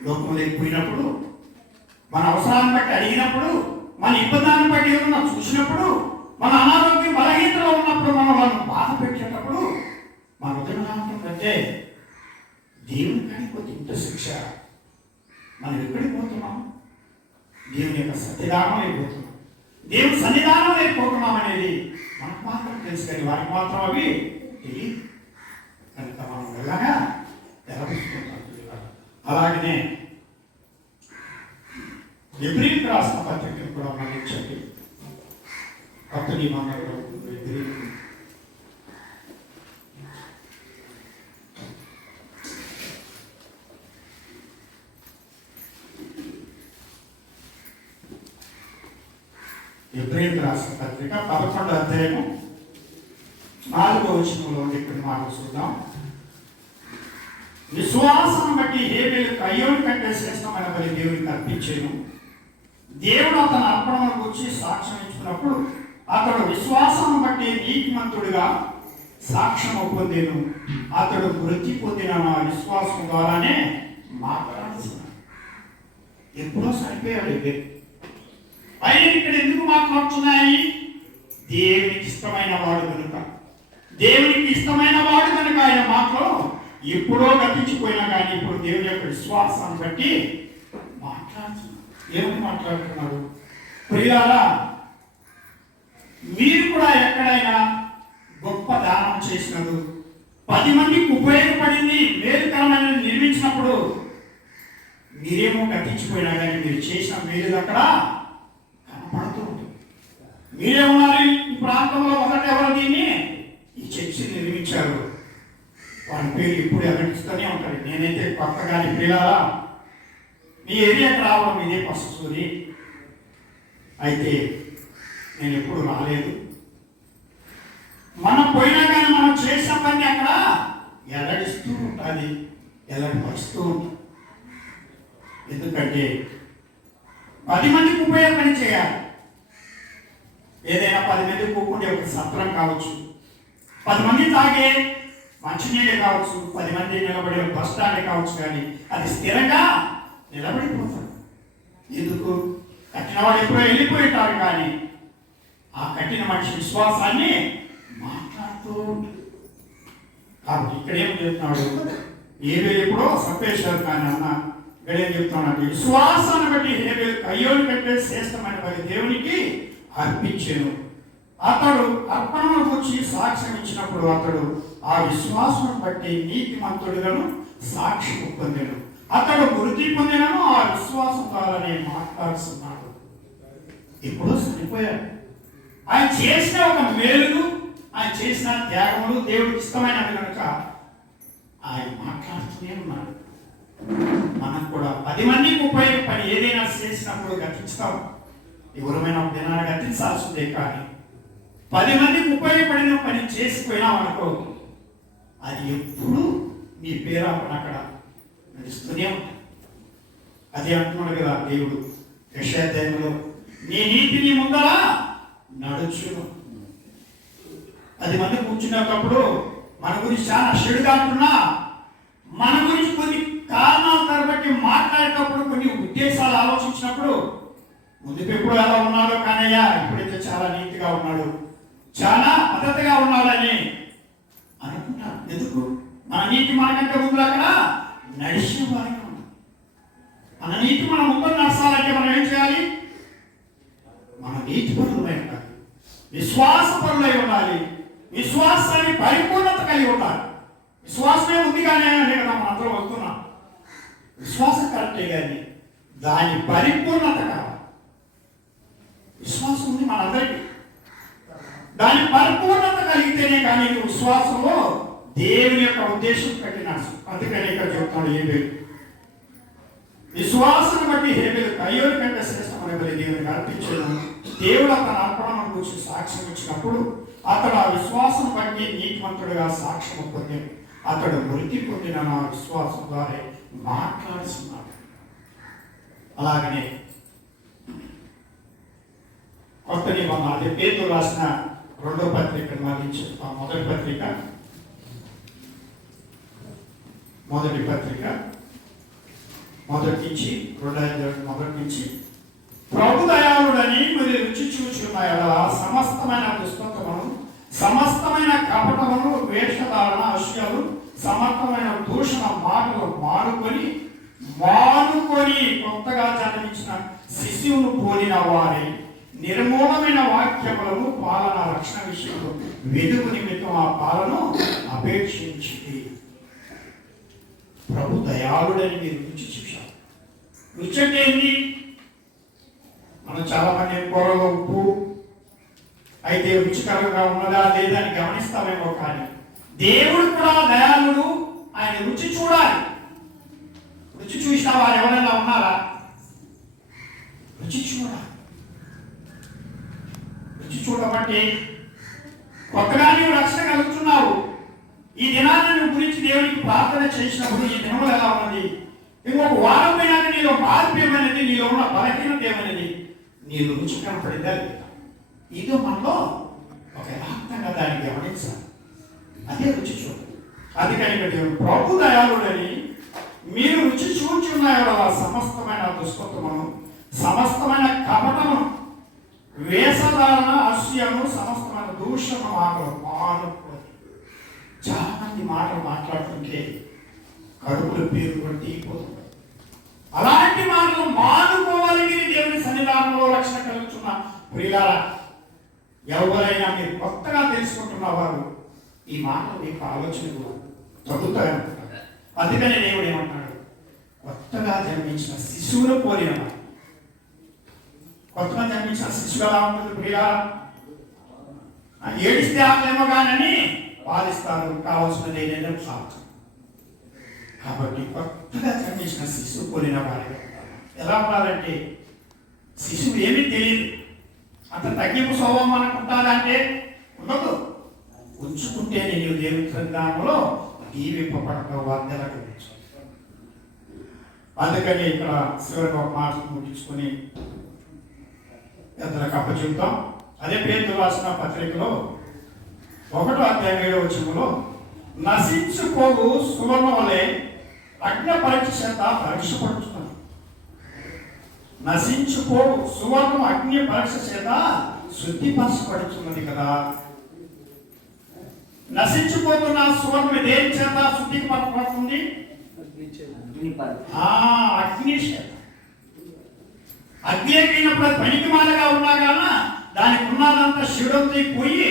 లోకంలోకి పోయినప్పుడు, మన అవసరాన్ని బట్టి అడిగినప్పుడు, మన ఇబ్బందాన్ని బట్టి ఏమన్నా చూసినప్పుడు, మన అనారోగ్యం బలహీనతలో ఉన్నప్పుడు, మనం వాళ్ళని బాధ పెట్టేటప్పుడు మన హృదయం ఏమంటుందంటే దేవుని కానీ కొద్ది ఇంత శిక్ష. మనం ఎక్కడికి పోతున్నాం? దేవుని యొక్క సన్నిధానం అయిపోతున్నాం, దేవుని సన్నిధానం అయిపోతున్నాం అనేది మనకు మాత్రం తెలుసు, కానీ వారికి మాత్రం అవి తెలియదు. కనుక మనం వెళ్ళగా తెలపిస్తుంటాం. అలాగనే ఎబ్రీయులకు రాసిన పత్రికను కూడా గమనించండి. కొత్త నిబంధనలో ఎబ్రీయులకు రాసిన పత్రిక 11వ అధ్యాయము 4వ వచనంలో ఇక్కడ మాటలు చూద్దాం. విశ్వాసం బట్టి హేబెలు కయ్యోని కంటే శ్రేష్టమైన బలి దేవునికి అర్పించెను. దేవుడు అతని అర్పణను గురించి సాక్ష్యం ఇచ్చినప్పుడు అతడు విశ్వాసం బట్టి నీతిమంతుడిగా సాక్ష్యం పొందెను. అతడు వృద్ధి పొందిన విశ్వాసం ద్వారానే మాట్లాడుతున్నాడు. ఎప్పుడో సరిపోయాడు. ఆయన ఇక్కడ ఎందుకు మాట్లాడుతున్నాయి? దేవునికి ఇష్టమైన వాడు కనుక, దేవునికి ఇష్టమైన వాడు కనుక ఆయన మాటలో ఎప్పుడో గతించిపోయినా కానీ ఇప్పుడు దేవుని యొక్క విశ్వాసాన్ని బట్టి మాట్లాడుతున్నారు. ఏమని మాట్లాడుతున్నారు? ప్రియులారా, మీరు కూడా ఎక్కడైనా గొప్ప దానం చేసినది 10 మందికి ఉపయోగపడింది, మేలుకరమైన నిర్మించినప్పుడు మీరేమో గతించిపోయినా కానీ మీరు చేసిన మేలు అక్కడ కనపడుతూ ఉంటుంది. మీరే ఉన్నారు ఈ ప్రాంతంలో ఒకటి ఎవరు దీన్ని ఈ చర్చి నిర్మించారు, వాడి పేరు ఇప్పుడు ఎగడిస్తూనే ఉంటారు. నేనైతే కొత్తగాని పిల్లలా మీ ఏరియాకి రావడం ఇదే ఫస్ట్ స్టోరీ. అయితే నేను ఎప్పుడు రాలేదు. మనం పోయినా కానీ మనం చేసిన పని అక్కడ ఎల్లడిస్తూ ఉంటుంది, ఎల్లడిపరుస్తూ ఉంటుంది. ఎందుకంటే 10 మందికి ఉపయోగపడి చేయాలి. ఏదైనా 10 మంది కూకుంటే ఒక సత్రం కావచ్చు, 10 మంది తాగే మంచినీళ్ళే కావచ్చు, 10 మంది నిలబడే బస్ స్టాండ్ కావచ్చు, కానీ అది స్థిరంగా నిలబడిపోతాడు. ఎందుకు? కట్టిన వాడు ఎప్పుడో వెళ్ళిపోయింటారు, కానీ ఆ కట్టిన మనిషి విశ్వాసాన్ని మాట్లాడుతూ ఉంటుంది. కాబట్టి ఇక్కడేం చెప్తున్నాడు? హేబెలు ఎప్పుడో సప్పేశారు, కానీ అన్న ఇక్కడేం చెప్తున్నాడు? విశ్వాసాన్ని బట్టి హేబెలు కయ్యోని కంటే శ్రేష్టమైన బలి దేవునికి అర్పించెను. అతడు అర్పణను గురించి సాక్ష్యం ఇచ్చినప్పుడు అతడు ఆ విశ్వాసం బట్టి నీతిమంతుడుగాను సాక్ష్యం పొందెను. అతడు వృద్ధి పొందినను ఆ విశ్వాసం ద్వారానే మాట్లాడుతున్నాడు. ఇప్పుడు చనిపోయాడు. ఆయన చేసిన ఒక మేలును, ఆయన చేసిన త్యాగములు దేవుడికి ఇష్టమైనవి కనుక ఆయన మాట్లాడుతూనే ఉన్నాడు. మనం కూడా 10 మందికి ఉపయోగపడి ఏదైనా చేసినప్పుడు గతిస్తాం. ఎవరమైనా దినాన్ని గతించాల్సిందే. కానీ 10 మందికి ఉపయోగపడిన పని చేసిపోయినాం అనుకో, అది ఎప్పుడు మీ పేరు అక్కడ నడుస్తూనే ఉంటుంది. అదే అంటున్నాడు కదా దేవుడు యెషయాలో, నీ నీతి నీ ముందర నడుచును. 10 మంది కూర్చున్నప్పుడు మన గురించి చాలా చెడుగా అంటున్నా, మన గురించి కొన్ని కారణాల తరబట్టి మాట్లాడేటప్పుడు కొన్ని ఉద్దేశాలు ఆలోచించినప్పుడు, ముందు ఎప్పుడు ఎలా ఉన్నాడో కానయ్యా ఇప్పుడైతే చాలా నీతిగా ఉన్నాడు, చాలా పద్ధతిగా ఉన్నాడని అనుకుంటాం. ఎందుకు? మన నీతి మనకంటే ముందు అక్కడ నడిచిన వారిగా ఉన్నాం. మన నీతి మన ముందు నడచాలంటే మనం ఏం చేయాలి? మన నీతి పరులై ఉండాలి, విశ్వాస పరులై ఉండాలి, విశ్వాసాన్ని పరిపూర్ణత కలిగి ఉండాలి. విశ్వాసమే ఉంది కానీ కదా మనం అందరూ వస్తున్నాం. విశ్వాసం కరెక్టే కానీ దాని పరిపూర్ణత కావాలి. విశ్వాసం ఉంది మనందరికీ, దాని పరిపూర్ణత కలిగితేనే కానీ విశ్వాసంలో దేవుని యొక్క ఉద్దేశం పెట్టినాడు. అందుకని ఇక్కడ చెప్తాడు హేబేలు, విశ్వాసం బట్టి హేబేలు కయ్యోలు కంటే శ్రేష్టమైన దేవునికి అర్పించడం. దేవుడు అతను అర్పణను గురించి సాక్ష్యం ఇచ్చినప్పుడు అతడు ఆ విశ్వాసం బట్టి నీతిమంతుడుగా సాక్ష్యం పొందాడు. అతడు మృతి పొందిన నా విశ్వాసం ద్వారా మాట్లాడుతున్నాడు. అలాగనే కొత్త నిబంధన అదే పేతురు రాసిన 2వ పత్రిక మళ్ళీ మొదటి పత్రిక మొదటి నుంచి 2 నుంచి, ప్రభు దయాళుడని మీరు రుచి చూచున్నాయా, సమస్తమైన దుష్టత్వమును, సమస్తమైన కపటమును, వేషధారణ, అసూయలు, సమస్తమైన దూషణ మాటలు మానుకొని కొత్తగా జన్మించిన శిశువును పోలిన వారి నిర్మూలమైన వాక్యములను పాలన రక్షణ విషయంలో వెలుగు నిమిత్తం ఆ పాలను అపేక్షించింది. ప్రభు దయాళుడని మీరు రుచి చూశారు. రుచి అంటే ఏంటి? మనం చాలా మంది కూరలో ఉప్పు అయితే రుచికరంగా ఉన్నదా లేదా అని గమనిస్తామేమో, కానీ దేవుడు కూడా దయాళుడు. ఆయన రుచి చూడాలి. రుచి చూసిన వారు ఎవరైనా ఉన్నారా? రుచి చూడాలి. రుచి చూడబట్టి కొత్తగా నీవు రక్షణ కలుగుతున్నావు. ఈ దినాన్ని గురించి దేవునికి ప్రార్థన చేసినప్పుడు ఈ దినములు ఎలా ఉన్నది, ఇంకొక వారం పోయినాక నీలో మార్పు ఏమైనది, నీలో ఉన్న బలహీనత ఏమైనది, నీలో రుచి కనపడిందా? ఇది మనలో ఒక యథార్థంగా దాన్ని గమనించాలి. అదే రుచి చూడు. అందుకని దేవుడు ప్రభు దయాళుడని మీరు రుచి చూచున్నాయో సమస్తమైన దుష్టత్వమును, సమస్తమైన కపటమును, వేషధారణ, అసూయను, సమస్తమైన దూషణ మాటలు మానుకోని. చాలా మంది మాటలు మాట్లాడుతుంటే కడుపులు పేరు తీయిపోతుంది. అలాంటి మాటలు మానుకోవాలి. మీరు దేవుని సన్నిధానంలో రక్షణ కలుగుతున్న ప్రియులారా, ఎవరైనా మీరు కొత్తగా తెలుసుకుంటున్న వారు ఈ మాటలు మీకు ఆలోచన కూడా తగ్గుతాయనుకుంటారు. అందుకనే దేవుడు ఏమంటాడు? కొత్తగా జన్మించిన శిశువును పోలిన వారు. కొత్తగా జన్మించిన శిశువు ఎలా ఉంటుంది ప్రియులారా? ఏడిస్తే ఆపలేమో కానీ పాలిస్తారు, కావాల్సినది ఏదైనా సాగుతుంది. కాబట్టి కొత్తగా జన్మించిన శిశువు పోలిన వారు ఎలా ఉండాలంటే, శిశువు ఏమీ తెలియదు, అంత తగ్గింపు స్వభావం అనుకుంటారంటే ఉండదు. ఉంచుకుంటే నేను దేవుని సంతానంలో దీవింపబడతావు వార్తలకు. అందుకని ఇక్కడ శివరికి ఒక మాట ముగించుకొని పెద్దలకు అప్పచెప్తాం. అదే పేతురు రాసిన పత్రికలో 1వ అధ్యాయం 7వ వచనంలో, నశించుకోవు సువర్ణ వలె అగ్ని పరీక్ష చేత పరీక్షపడుతున్నాను. నశించుకోవు సువర్ణం అగ్ని పరీక్ష చేత శుద్ధిపరచబడుతున్నది కదా. నశించిపోతున్న సువర్ణం దేని చేత శుద్ధిపరచబడుతుంది? అగ్ని చేత. అగ్ని అయినప్పుడు పనికి మాలగా ఉన్నా కానీ దానికి ఉన్నదంతా శివుడంతో పోయి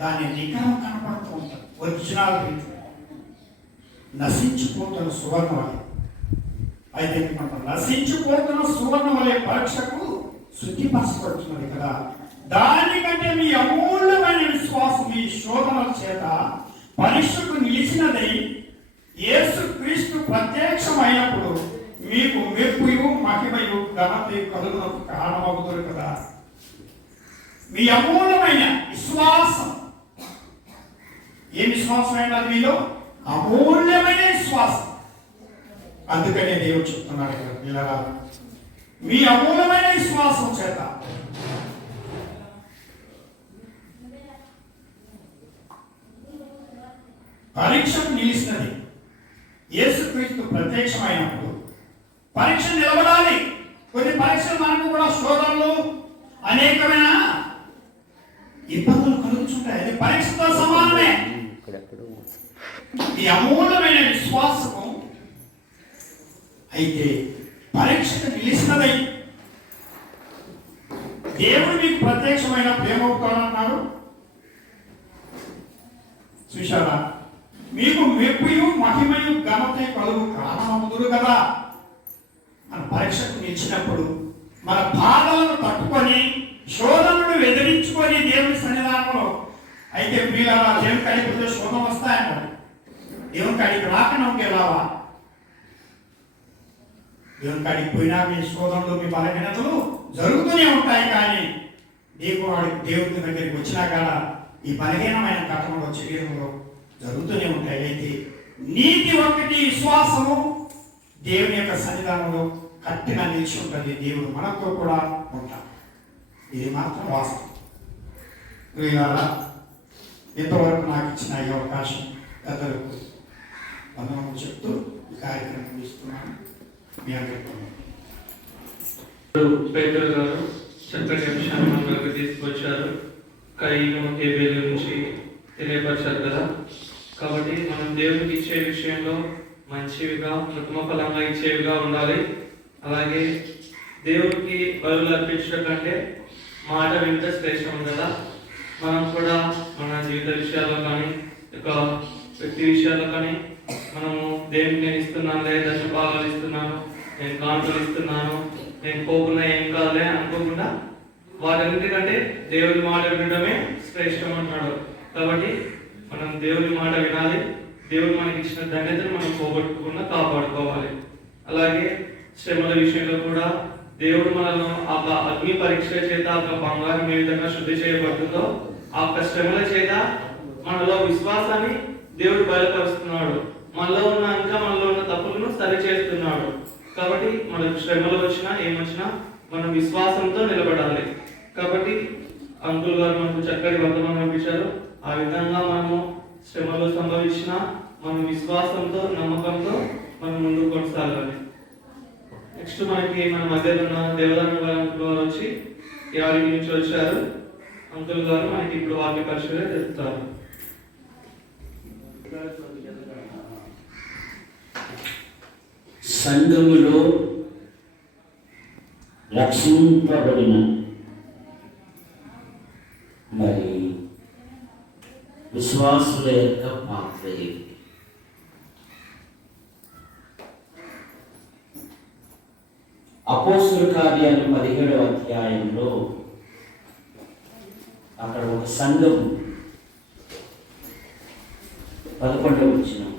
దాని నికరం కనపడుతూ ఉంటుంది. ఒరిజినల్ నశించిపోతున్న సువర్ణ వలె. అయితే నశించిపోతున్న సువర్ణ వలె పరీక్షకు శుద్ధిపరచబడుతున్నది కదా. దానికంటే మీ అమూల్యమైన విశ్వాసం ఈ శోధనల చేత పరీక్షకు నిలిచినదై యేసుక్రీస్తు ప్రత్యక్షమైనప్పుడు మీకు మెప్పుయు మహిమయు ఘనతయు కలుగునకు కారణమవుతుంది కదా. మీ అమూల్యమైన విశ్వాసం, ఏ విశ్వాసం అయినది మీలో? అమూల్యమైన విశ్వాసం. అందుకనే దేవుడు చెప్తున్నాడు కదా, పిల్లరా, మీ అమూల్యమైన విశ్వాసం చేత పరీక్షకు నిలిచినది. యేసుక్రీస్తు ప్రత్యక్షమైనప్పుడు పరీక్ష నిలబడాలి. కొన్ని పరీక్షలు మనకు కూడా శోధనలు, అనేకమైన ఇబ్బందులు కలుగుతుంటాయి. అది పరీక్షతో సమానమే. ఈ అమూల్యమైన విశ్వాసము అయితే పరీక్షకు నిలిచినదై దేవుడు మీకు ప్రత్యక్షమైన ప్రేమవుతాడన్నాడు. చూశారా? మీకు మెప్పుయు మహిమయు ఘనత కలుగు కారణముదురు కదా. మన పరీక్షకు నిలిచినప్పుడు మన బాధలను తట్టుకొని, శోధనను ఎదిరించుకొని దేవుని సన్నిధానంలో అయితే ప్రియులారా, దేవుని కాడికి శోధన వస్తాయన్నాడు. దేవుని కాడికి రాకుండా ఉంటేలావా? దేవుని కాడికి పోయినా మీ శోధనలు, మీ బలహీనతలు జరుగుతూనే ఉంటాయి. కానీ దేవుని దగ్గరికి వచ్చినా కాడ ఈ బలహీనమైన ఘటనలో, శరీరంలో జరుగుతూనే ఉంటాయి. అయితే నీతి ఒక్కటి విశ్వాసము దేవుని యొక్క సన్నిధానంలో కట్టిగా నిలిచి ఉంటుంది. దేవుడు మనతో కూడా ఉంటాడు. ఇది మాత్రం వాస్తవం. ప్రియులారా, ఇంతవరకు నాకు ఇచ్చిన ఈ అవకాశం పెద్దలకు వందనములు చెప్తూ ఈ కార్యక్రమం ముగిస్తున్నాను. మీ అందరికీ పేతురు గారు చక్కటి అంశాన్ని మనకు తీసుకొచ్చారు. కయీను, హేబేలు నుంచి తెలియపరిచారు కదా. కాబట్టి మనం దేవునికి ఇచ్చే విషయంలో మంచివిగా, కృత్రిమ ఫలంగా ఇచ్చేవిగా ఉండాలి. అలాగే దేవుడికి బలులు అర్పించడం కంటే మాట వింటే శ్రేష్టం కదా. మనం కూడా మన జీవిత విషయాల్లో కానీ, ఒక వ్యక్తి విషయాల్లో కానీ మనము దేవునికి నేను ఇస్తున్నాను, లేదా దశపాలు ఇస్తున్నాను, నేను కానుకలు ఇస్తున్నాను, నేను పోకుండా ఏం కాదులే అనుకోకుండా వాటన్నిటికంటే దేవుని మాట వినడమే శ్రేష్టం అంటున్నాడు. కాబట్టి మనం దేవుని మాట వినాలి. దేవుడు మనకి ఇచ్చిన ధన్యతను మనం పోగొట్టుకుండా కాపాడుకోవాలి. అలాగే శ్రమల విషయంలో కూడా దేవుడు మనల్ని ఆ అగ్ని పరీక్ష చేత ఆ బంగారం ఏ విధంగా శుద్ధి చేయబడుతుందో ఆ శ్రమల చేత మనలో విశ్వాసాన్ని దేవుడు బయలుపరుస్తున్నాడు. మనలో ఉన్న తప్పులను సరి చేస్తున్నాడు. కాబట్టి మనకు శ్రమలు వచ్చినా ఏమొచ్చినా మనం విశ్వాసంతో నిలబడాలి. కాబట్టి అంకుల్ గారు మనకు చక్కటి వర్తమానం పంపించారు. ఆ విధంగా మనము శ్రమలు సంభవించినా మనం విశ్వాసంతో, నమ్మకంతో మనం ముందుకు కొనసాగాలి. నెక్స్ట్ మనకి మన మధ్యలో ఉన్న దేవదాన గారు వచ్చి యాడికి నుంచి వచ్చారు. అంకుల్ గారు మనకి ఇప్పుడు వాక్య పరిచయం చెప్తారు. సంఘములో రక్షింపబడిన మరి విశ్వాసుల యొక్క పాత్ర ఏమిటి? అపోస్తుల కార్యాలు 17వ అధ్యాయంలో అక్కడ ఒక సంఘం 11వ వచనం